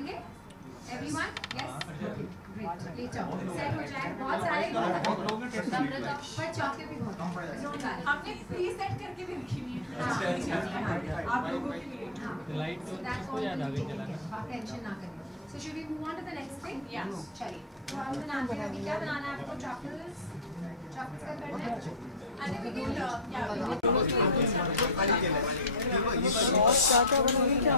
पाएंगे? Everyone? Yes? Okay, great. Later. Set हो जाए. बहुत सारे पर चौके भी बहुत हैं. हमने pre-set करके भी रखी हुई है. आप लोगों के लिए. लाइट तो याद आ गई चलाना. टेंशन ना करें. So should we move on to the next thing? Yeah. चलिए. तो हम बनाते हैं. अभी क्या बनाना है आपको? Chocolates. Chocolates का करना है. I think we can. क्या बनोगी क्या?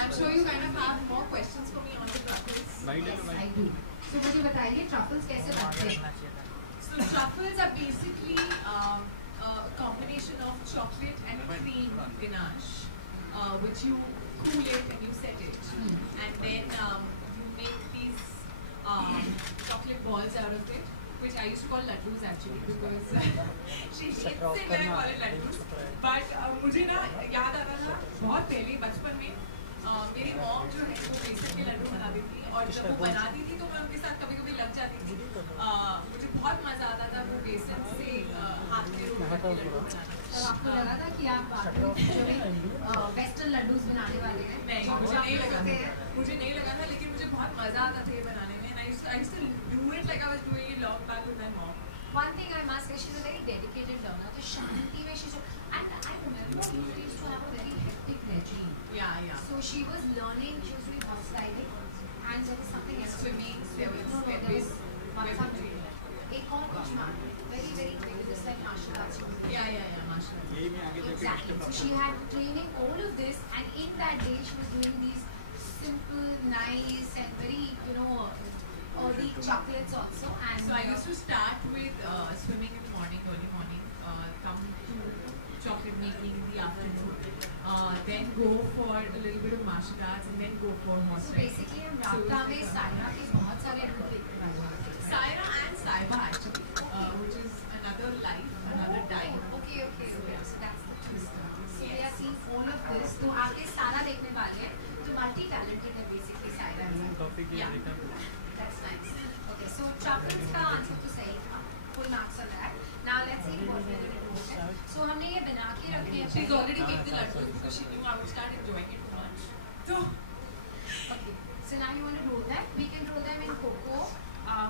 I'm sure you kind of have more questions for me on the truffles. Yes, I do. So मुझे बताइए truffles कैसे बनते हैं? So truffles are basically a combination of chocolate and cream ganache, which you cool it and you set it, and then you make these chocolate balls out of it, which I used to call laddus actually because she hates it when I call it laddus. But मुझे ना याद आ रहा था बहुत पहले बचपन में मेरी मॉम जो है वो बेसन के लड्डू बनाती थी और जब वो बनाती थी तो मैं उनके साथ कभी-कभी लग जाती थी. मुझे बहुत मजा आता था वो बेसन से हाथ में रोल करके लड्डू बनाना. तो आपको लगा था कि आप वेस्टर्न लड्डूस बनाने वाले हैं? नहीं, मुझे नहीं लगा था लेकिन मुझे बहुत मजा आता था ये बनाने में. I used to do it like I was doing it long back with my mom. One thing I must say, she's a very dedicated learner. So Shanti में she's and I remember she used to have a very hectic regime. Yeah. So she was learning, she was doing horse riding, and there was something else. Swimming. There was एक और कुछ very quick, just like martial arts. Yeah, martial arts. Exactly. So she had training all of this, and in that day she was doing these simple, nice, and very early chocolates also. And so I used to start with swimming in the morning, early morning. Come to chocolate making in the afternoon. Then go for a little bit of martial arts, and then go for horse riding. So basically, हम रास्ता में सायरा के बहुत सारे अनुभव देखने वाले हैं. Saira and Saiba actually, which is another life, another time. Okay. So that's the twist. So we are seeing all of this. तो आगे सारा देखने वाले हैं. तो multi-talented है basically Saira. Yeah. That's nice. Okay, so chocolates का answer तो सही था. Full marks on that. Now let's see what we're going to do. So हमने ये बना के रखे हैं. She's already made the laddus because she knew I would start enjoying it too much. So okay. So now you want to roll them. We can roll them in cocoa.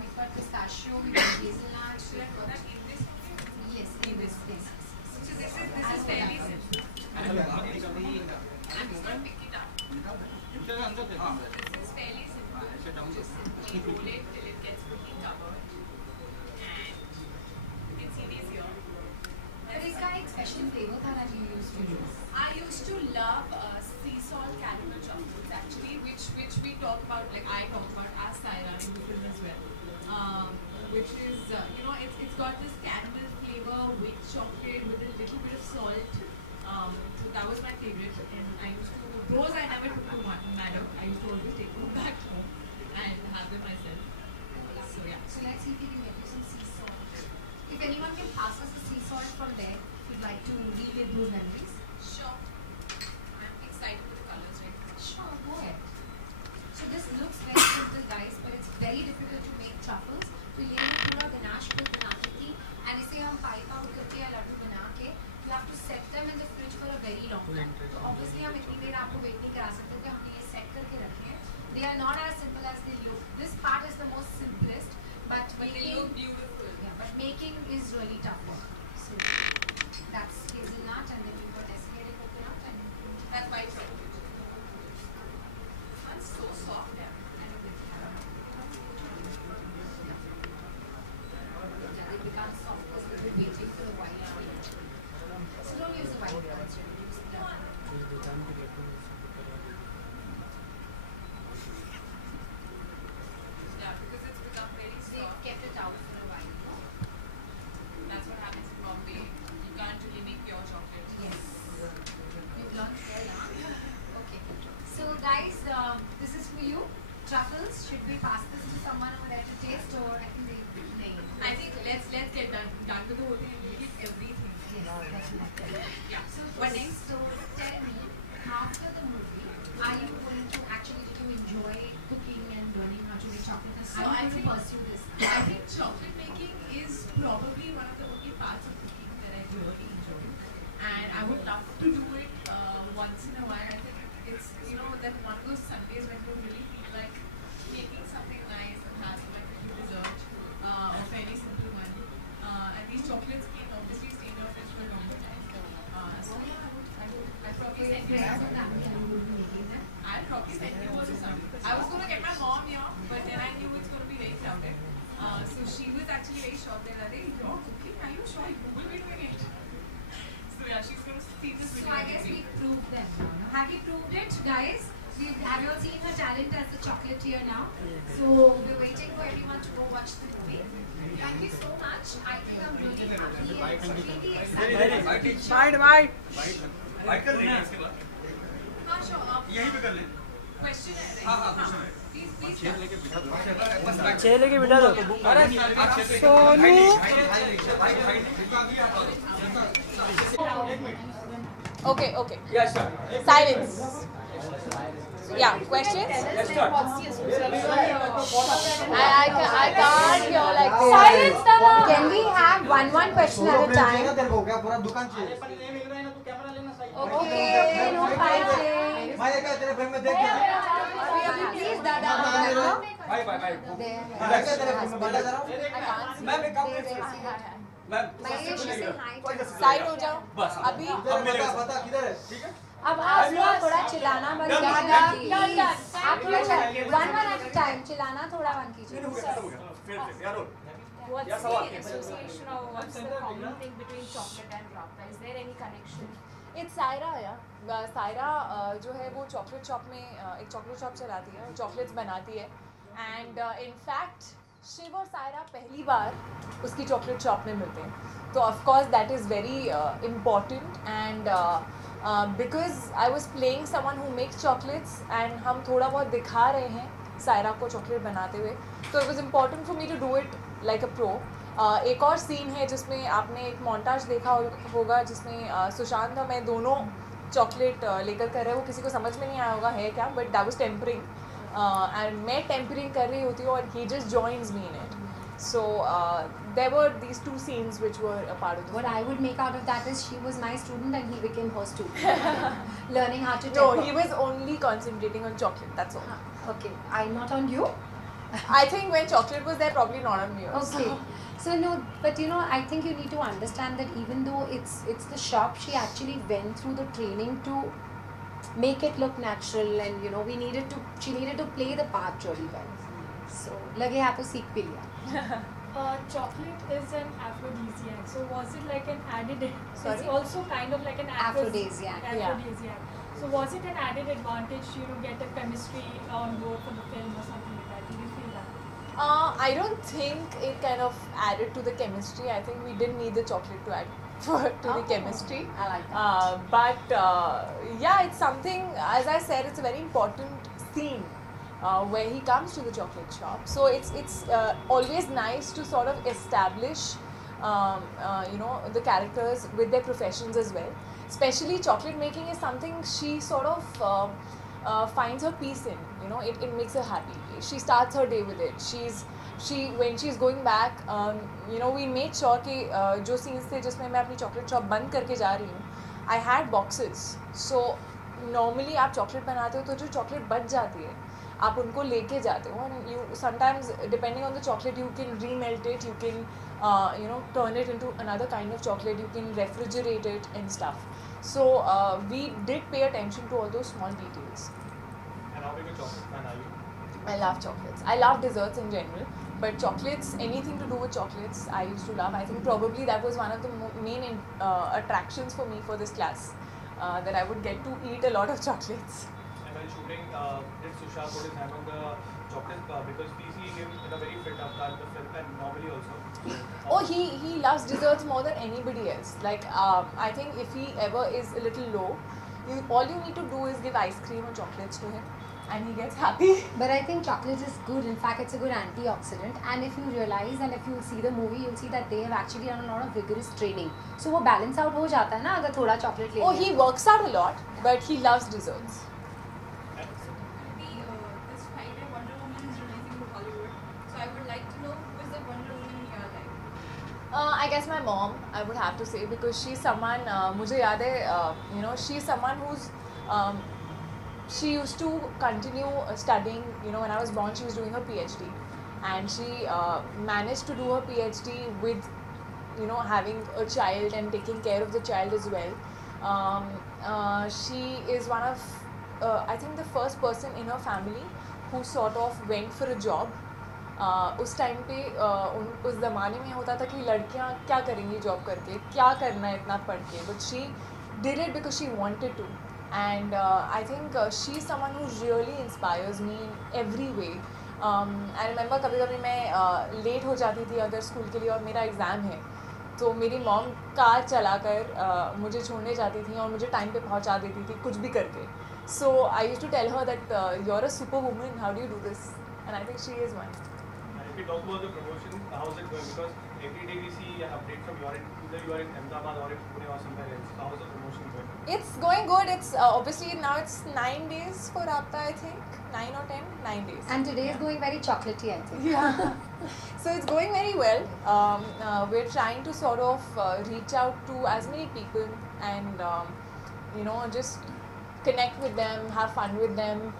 We've got pistachio. We've got hazelnut. should I put that in this? Yes, in this place. So this is fairly simple. I'm just going to pick it up. This is fairly simple. Just roll it till it gets fully covered. And you can see these here. But इसका एक special flavor था that you used to use. I used to love sea salt caramel chocolates actually, which we talk about, like I talk about as Saira in the film as well. Which is it's got this caramel flavor with chocolate with a little bit of salt. So that was my favorite, and I used to those I never took to Madam. I used to always take them back home and have them myself. So yeah. So let's see if we can get you some sea salt. If anyone can pass us the sea salt from there, if you'd like to relive those memories. Sure. I'm excited with the colors right now. Sure, go ahead. So this looks very simple, guys, but it's very difficult to make truffles. तो ये मैं पूरा ganache को बनाती थी, and इसे हम pipe out करके या लड्डू बना के, you have to set them in the fridge for a very long time. तो obviously हम इतनी देर आपको wait नहीं करा सकते कि हमने ये set करके रखे हैं. They are not as simple as they look. This part is the most simplest, but They look beautiful. Yeah, but making is really tough work. So that's hazelnut, and then you've got desiccated coconut, and That's white chocolate. This one's so soft, yeah. and a bit caramel. It becomes soft because we've been waiting for the white chocolate. So don't use the white ones, use the black. Yeah, because it's become very They soft. kept it out for a while. No? That's what happens in Bombay. You can't really make pure chocolate. Yes. You've learned well, huh? Okay. So guys, this is for you. Truffles. Should we pass this to someone over there to taste, or I think they name? I think let's get done with the whole thing and make it everything. Yes, definitely. Yeah. So What next? So tell me, after the movie, are you going to actually did you enjoy cooking and learning how to make chocolate? And So are I you going to think- pursue this? I think chocolate making actually very shocked that you're cooking. Are you sure you will be doing it? So yeah, she's going to see this video. So I guess we've proved them now. No? Have we proved it, guys? Have you all seen her talent as the chocolatier now? So we're waiting for everyone to go watch the movie. Thank you so much. I think I'm really happy and extremely excited. Bite कर लेंगे इसके बाद हाँ, sure. यहीं पे कर लें Question है. हाँ हाँ क्वेश्चन है Please. छह लेके बिठा दो Okay. Silence. Yeah, questions? I can't hear like this. Silence, Tara. Can we have one question at a time? पूरा दुकान चाहिए Okay, no fighting. मैं ये तेरे फिल्म में देख Please, Dada. बाय तेरे फिल्म में बता जरा मैम एक काम ma'am Mahesh, you say hi. Side हो जाओ. बस अभी बता किधर है ठीक है अब आप थोड़ा चिल्लाना बंद कीजिए. आप थोड़ा one at a time चिल्लाना थोड़ा बंद कीजिए. फिर यार What's Yeah, the Sawal. association or what's the common thing between chocolate and Rapta? Is there any connection? It's Saira, yeah. Saira जो है वो चॉकलेट शॉप में एक चॉकलेट शॉप चलाती है, चॉकलेट्स बनाती है. एंड इन फैक्ट शिव और सायरा पहली बार उसकी चॉकलेट शॉप में मिलते हैं. तो of course that is very important and because I was playing someone who makes chocolates and हम थोड़ा बहुत दिखा रहे हैं सायरा को चॉकलेट बनाते हुए. तो it was important for me to do it like a pro. एक और सीन है जिसमें आपने एक मोन्टाज देखा होगा जिसमें सुशांत और मैं दोनों चॉकलेट लेकर कर रहे हैं. वो किसी को समझ में नहीं आया होगा है क्या, but that was tempering and मैं टेम्परिंग कर रही होती हूँ और he just joins me in it. So there were these two scenes which were a part of the What I would make out of that is she was my student and he became her student. Learning how to No, temper. he was only concentrating on chocolate, that's all. Okay, I'm not on you. I think when chocolate was there, probably not on me also. Okay. So no, but you know, I think you need to understand that even though it's the shop, she actually went through the training to make it look natural, and you know, she needed to play the part really well. So lage have to seek pilia. Chocolate is an aphrodisiac. So was it like an added? Sorry? It's also kind of like an Aphrodisiac. Aphrodisiac. So was it an added advantage to get a chemistry on board for the film or something like that? Did you feel that? I don't think it kind of added to the chemistry. I think we didn't need the chocolate to add to the chemistry. I like that. But yeah, it's something, as I said, it's a very important scene where he comes to the chocolate shop. So it's always nice to sort of establish the characters with their professions as well. Especially chocolate making is something she sort of finds her peace in. You know, it makes her happy. She starts her day with it. When she's going back, we made sure कि जो scenes थे जिसमें मैं अपनी chocolate shop बंद करके जा रही हूँ, I had boxes. So normally आप chocolate बनाते हो तो जो chocolate बच जाती है आप उनको लेके जाते हो, and you sometimes depending on the chocolate you can remelt it, you can turn it into another kind of chocolate, you can refrigerate it and stuff. So we did pay attention to all those small details. And how big a chocolate fan are you? I love chocolates. I love desserts in general, but chocolates, anything to do with chocolates, I used to love. I think probably that was one of the main attractions for me for this class, that I would get to eat a lot of chocolates. And while shooting, did Sushant put his hand on the chocolate because we see him in a very fit avatar in the film and normally also. Oh, he loves desserts more than anybody else. Like I think if he ever is a little low, all you need to do is give ice cream or chocolates to him, and he gets happy. But I think chocolate is good. In fact, it's a good antioxidant. And if you realize and if you see the movie, you'll see that they have actually done a lot of vigorous training. So वो balance out हो जाता है ना अगर थोड़ा chocolate ले Oh, लिया. he works out a lot, but he loves desserts. This Friday Wonder Woman is releasing to Hollywood. So I would like to know who is the Wonder Woman in your life? I guess my mom, I would have to say, because she's someone, मुझे याद है, she's someone who's, she used to continue studying, when I was born she was doing her PhD, and she managed to do her PhD with, having a child and taking care of the child as well. She is one of, I think the first person in her family who sort of went for a job उस time पे उस ज़माने में होता था कि लड़कियाँ क्या करेंगी जॉब करके, क्या करना है इतना पढ़ के, but she did it because she wanted to. And I think she's someone who really inspires me in every way. I remember कभी कभी मैं लेट हो जाती थी अगर स्कूल के लिए और मेरा एग्ज़ाम है, तो मेरी मॉम कार चलाकर मुझे छोड़ने जाती थी और मुझे टाइम पे पहुंचा देती थी कुछ भी करके. So I used to tell her that you're a superwoman, how do you do this? And I think she is one. If we talk about the promotion, how's it going? Because every day we see an update from your end, either you are in Ahmedabad or in Pune or somewhere else. How is the promotion going? It's going good. It's obviously now it's 9 days for Raabta, I think 9 or 10, 9 days. And today is going very chocolatey, I think. Yeah. So it's going very well. We're trying to sort of reach out to as many people and just connect with them, have fun with them,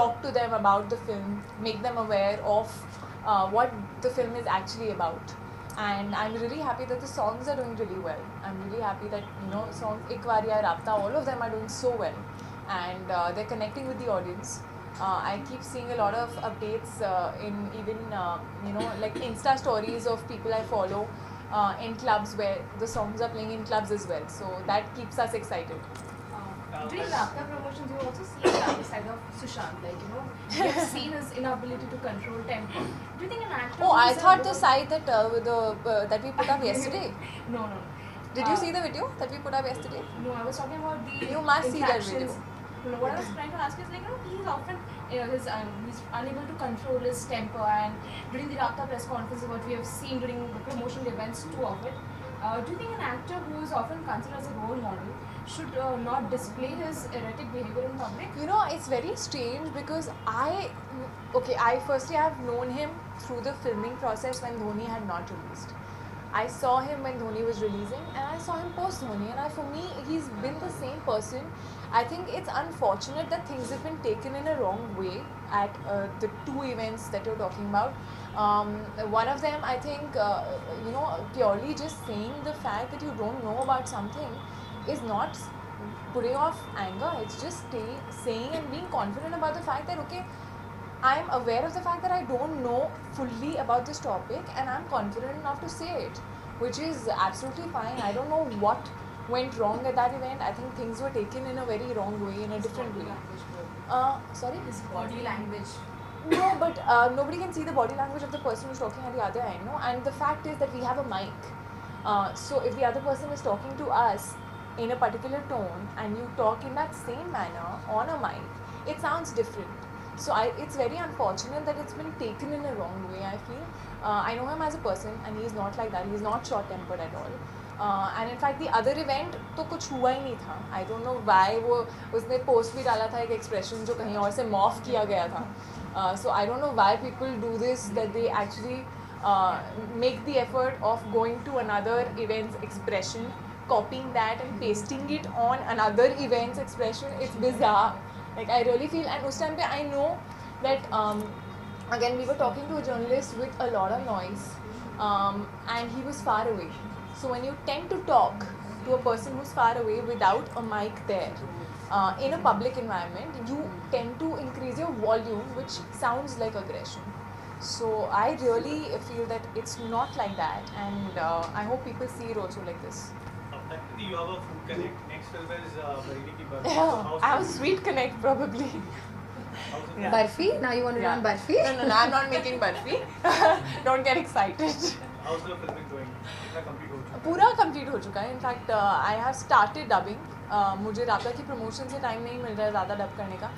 talk to them about the film, make them aware of what the film is actually about. And I'm really happy that the songs are doing really well. I'm really happy that songs Ek Wariya, Raabta, all of them are doing so well, and they're connecting with the audience. I keep seeing a lot of updates in even like Insta stories of people I follow in clubs where the songs are playing in clubs as well. So that keeps us excited. During Raabta promotions, you also see the other side of Sushant. You have seen his inability to control tempo. Do you think an actor? Oh, I thought the side that that we put up yesterday. No. Did you see the video that we put up yesterday? No, I was talking about the. You must see that interactions. video. No, what I was trying to ask is he's often he's unable to control his temper, and during the Raabta press conferences, what we have seen during the promotional events, too of it. Do you think an actor who is often considered as a role model should not display his erratic behavior in public? It's very strange because I firstly have known him through the filming process when Dhoni had not released. I saw him when Dhoni was releasing, and I saw him post Dhoni, and for me he's been the same person. I think it's unfortunate that things have been taken in a wrong way at the two events that you're talking about. One of them, I think, purely just saying the fact that you don't know about something is not putting off anger. It's just saying and being confident about the fact that, okay, I'm aware of the fact that I don't know fully about this topic and I'm confident enough to say it, which is absolutely fine. I don't know what went wrong at that event. I think things were taken in a very wrong way, in a different way. Sorry? His body language. No, but nobody can see the body language of the person who's talking at the other end, no? And the fact is that we have a mic. So if the other person is talking to us in a particular tone and you talk in that same manner on a mic, it sounds different. So it's very unfortunate that it's been taken in a wrong way, I feel. I know him as a person and he's not like that. He's not short-tempered at all. And in fact the other event तो कुछ हुआ ही नहीं था. I don't know why उसने post भी डाला था एक expression जो कहीं और से morph किया गया था. So I don't know why people do this, that they actually make the effort of going to another event's expression, copying that and pasting it on another event's expression. It's bizarre. Like I really feel, and उस time पे I know that again we were talking to a journalist with a lot of noise, and he was far away. So when you tend to talk to a person who's far away without a mic there, in a public environment, you tend to increase your volume, which sounds like aggression. So I really feel that it's not like that, and I hope people see it also like this. You have a food connect. Next film is Bareilly Ki Barfi. Yeah, I have a sweet connect probably. Yeah. Barfi? Now you want to run Barfi? No, I'm not making barfi. Don't get excited. How's the filming going? कितना complete हो चुका है? पूरा complete हो चुका है. In fact I have started dubbing. मुझे राब्ता की प्रमोशन से टाइम नहीं मिल रहा है ज़्यादा डब करने का,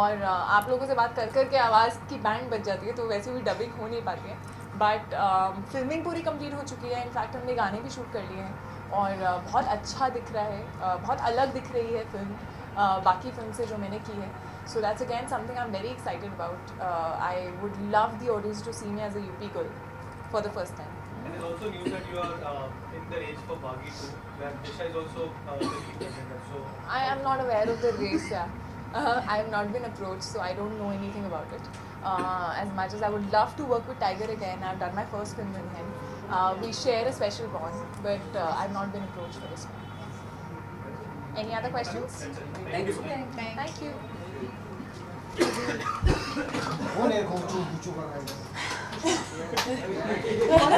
और आप लोगों से बात कर के आवाज़ की बैंड बज जाती है, तो वैसे भी डबिंग हो नहीं पाती है. बट फिल्मिंग पूरी कंप्लीट हो चुकी है. इनफैक्ट हमने गाने भी शूट कर लिए हैं और बहुत अच्छा दिख रहा है, बहुत अलग दिख रही है फिल्म बाकी फिल्म से जो मैंने की है. So that's again something I'm very excited about. I would love the audience to see me as a UP girl for the first time. And there's also news that you are in the race for Baghi 2, where Disha is also the lead contender. So I am not aware of the race, yeah. I have not been approached, so I don't know anything about it. As much as I would love to work with Tiger again, I've done my first film with him. We share a special bond, but I've not been approached for this one. Any other questions? Thank you so much. Thank you. कौन है घूचू घूचू कर रहा है?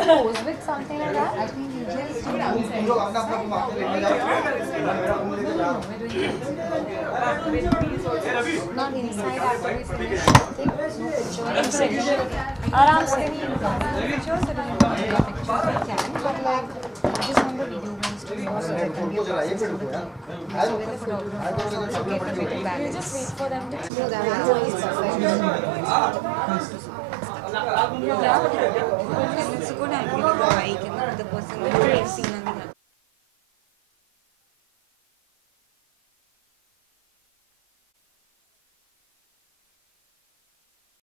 Pose with something like that? I think you just do तुम लोग अपना अपना घुमा के लेके जाओ मेरा घूम लेके जाओ not inside after we finish. आराम से pictures we can, but like I just want the video ones to be more so that can be उनको जरा एक मिनट रुको यार so when the photographers also get a better You balance. just wait for them to So that is always perfect. And it's a good angle of the bike and the person with the scene on the